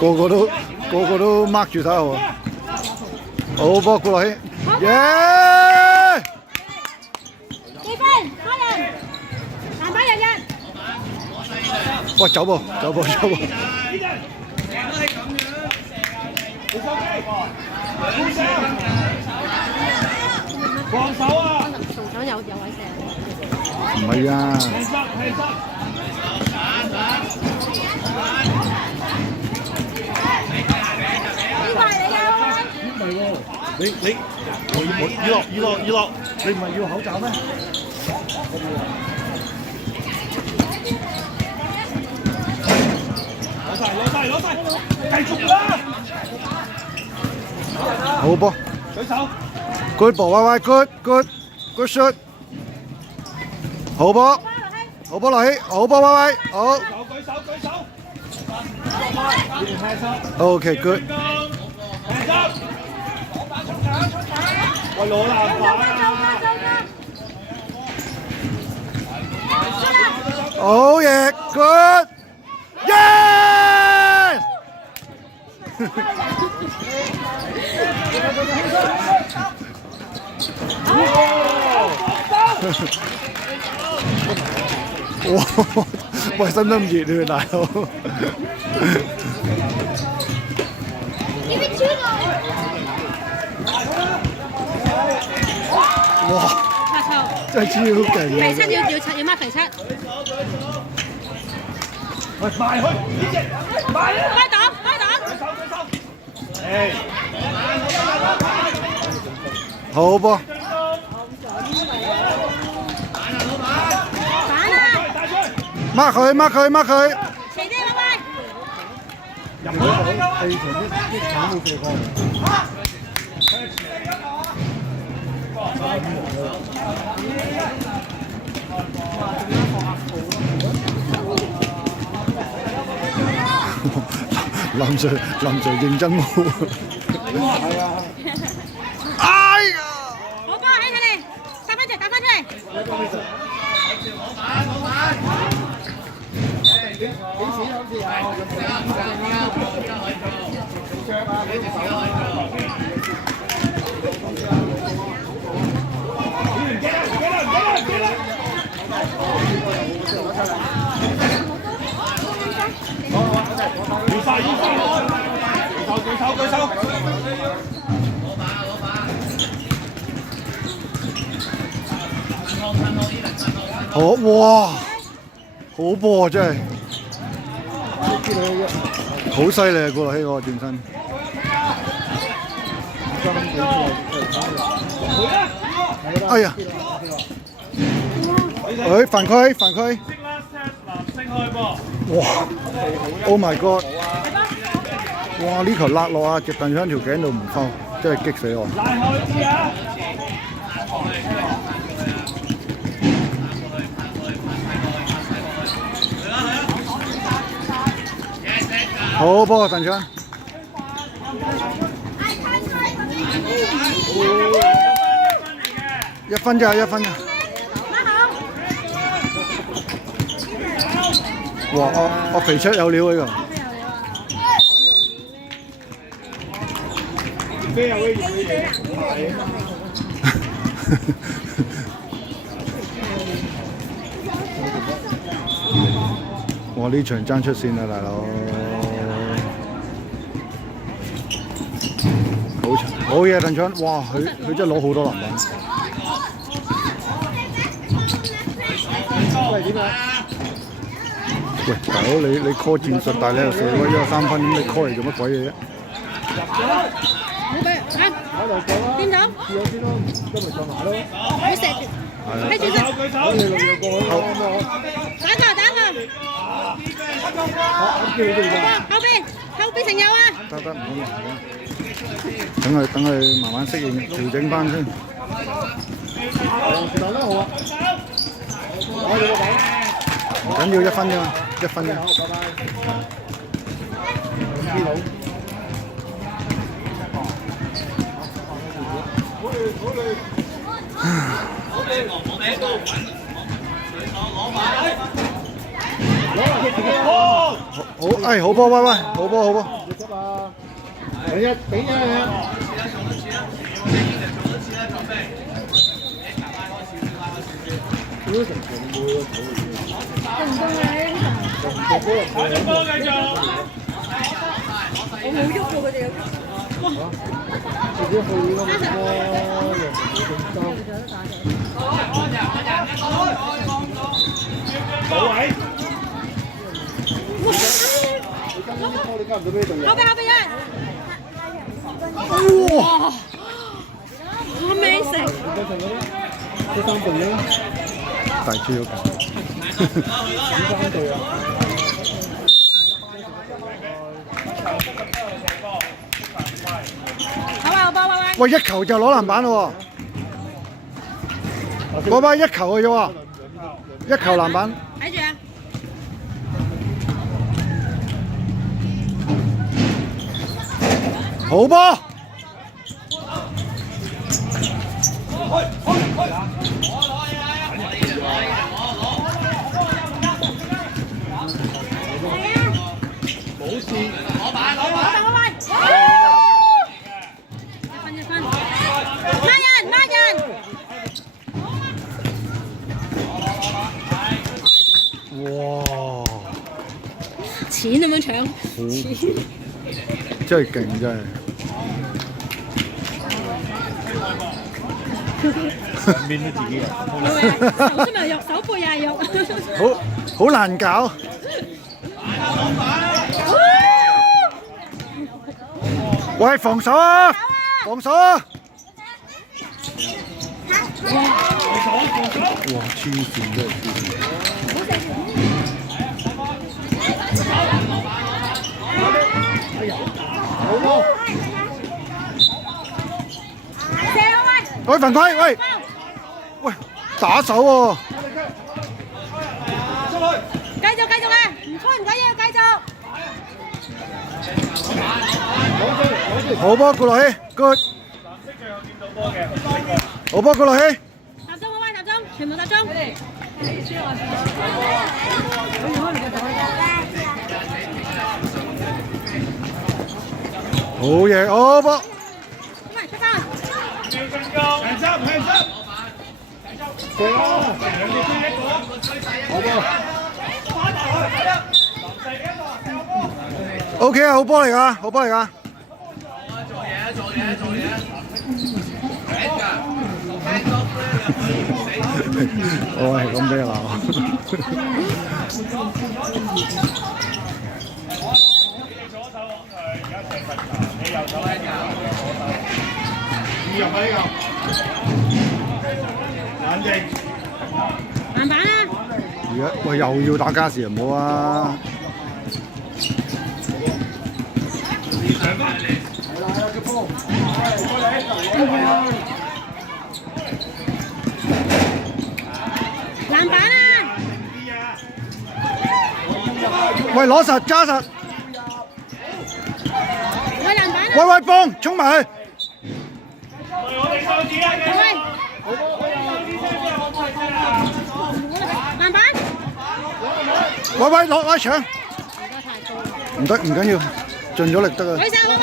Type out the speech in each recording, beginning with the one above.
個個都 mark 住睇我。好波過落去，耶！幾分？開人，籃板日。喂，走噃！放手啊！同手有位射。唔係啊！邊個係你㗎？唔係喎，你雨樂，你唔係要口罩咩？攞晒，繼續啦！好波！舉手。Good ball， 喂 ，good shot， 好波落起，好波喂，好。舉手。OK good。喂，攞籃板好嘢 ，good， 耶！哇！喂，使唔使咁熱啊，大佬？哇！真係超勁！肥七要乜肥七？喂，埋去，埋啊！開檔。舉手。好波！掹佢！肥啲，拜拜。入去地場啲橙都射過。林 Sir 認真喎。係啊。哎呀！好波，睇你，打翻出嚟。幾錢好似有？舉手。好哇！好波啊，真係好犀利啊！過落希個轉身。哎呀！犯規！哇 ！Oh my god！ 哇！呢球甩落啊，接近喺條頸度唔扣，真係激死我！好波啊，鄧昌！一分咋。哇！我肥出有料呢個。我呢場爭出線啦，大佬！好嘢，鄧昌！哇，佢真係攞好多籃板。喂，大佬你 call 戰術，但係你又射嗰一個3分，咁你 call 嚟做乜鬼嘢啫？冇俾啊！掂到？試咗先咯，今日上埋咯。你射住，睇住先。打個。後邊成有啊！得唔好麻煩，等佢慢慢適應，調整翻先。唔緊要，1分啫嘛，1分啫。好，哎，好波，喂喂，好波，好波。得啊！俾一啊！我冇喐過佢哋。自己去咁多，又唔會好位。你交唔到俾動後邊人。哇！Amazing！第三隊啦，大豬肉。第三隊啊！喂，一球就攞籃板咯喎！喂喂，一球嘅啫喎，一球籃板。睇住啊！好波！冇事。哇！錢咁樣搶，真係勁真係。面都自己啊！手先咪肉，手背又係肉。好難搞。喂，防守啊！防守啊！哇！黐線真係黐線。好波！喂，犯規！喂，喂，打手喎！繼續啊！唔吹唔緊要，繼續。好波，過落去 ，good。好波，過落去。集中，喂，集中，全部集中。好嘢，好波。喂，出翻。射啊！好波！OK 啊，好波嚟㗎，好波嚟㗎。我係咁俾人鬧。慢板啊！而家喂又要打加時唔好啊！籃板啊！喂，攞實揸實！喂，籃板啊！喂喂，幫衝埋去！喂，籃板！喂喂，攞搶！唔得，唔緊要，盡咗力得啊！舉手，喂喂！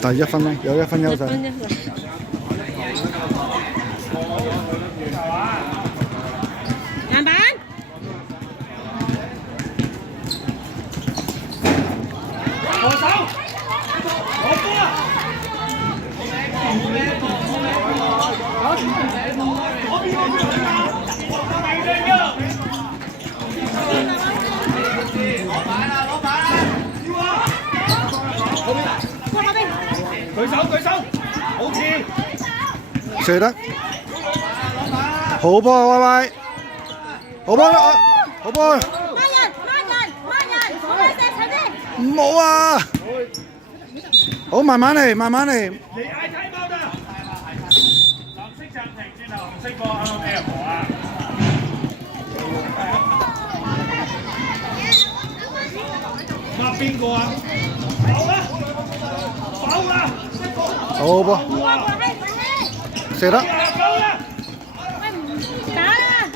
第1分咯，有1分優勢。籃板！防守，好波啊！舉手，好似射得，好波啊！喂喂，好波啊！好波！孖人，好嘅，射手先。唔好啊！好，慢慢嚟，慢慢嚟。你嗌睇貓㗎，藍色暫停，轉頭紅色波啱啱俾人和啊！抹邊個啊？否啦！好波！射得。喂，唔打啦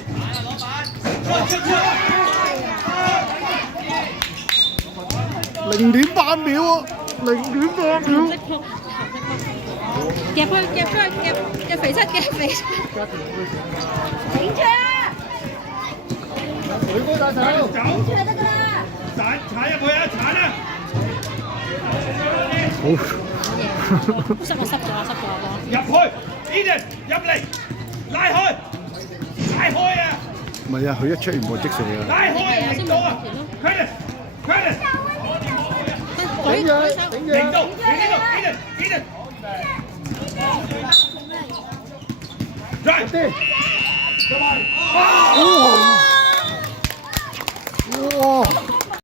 ！0.8秒啊！0.8秒。夾佢，夾出去，夾肥七，夾肥七。頂住啊！回高大手，頂住就得㗎啦。踩入去啊！鏟啊！好。濕咗。入去 ，Eden 入嚟，拉開，拉開啊！唔係啊，佢一出完波即射啊！拉開啊！停到啊 ！Credit，舉手。停到 ，Eden，drive，哇！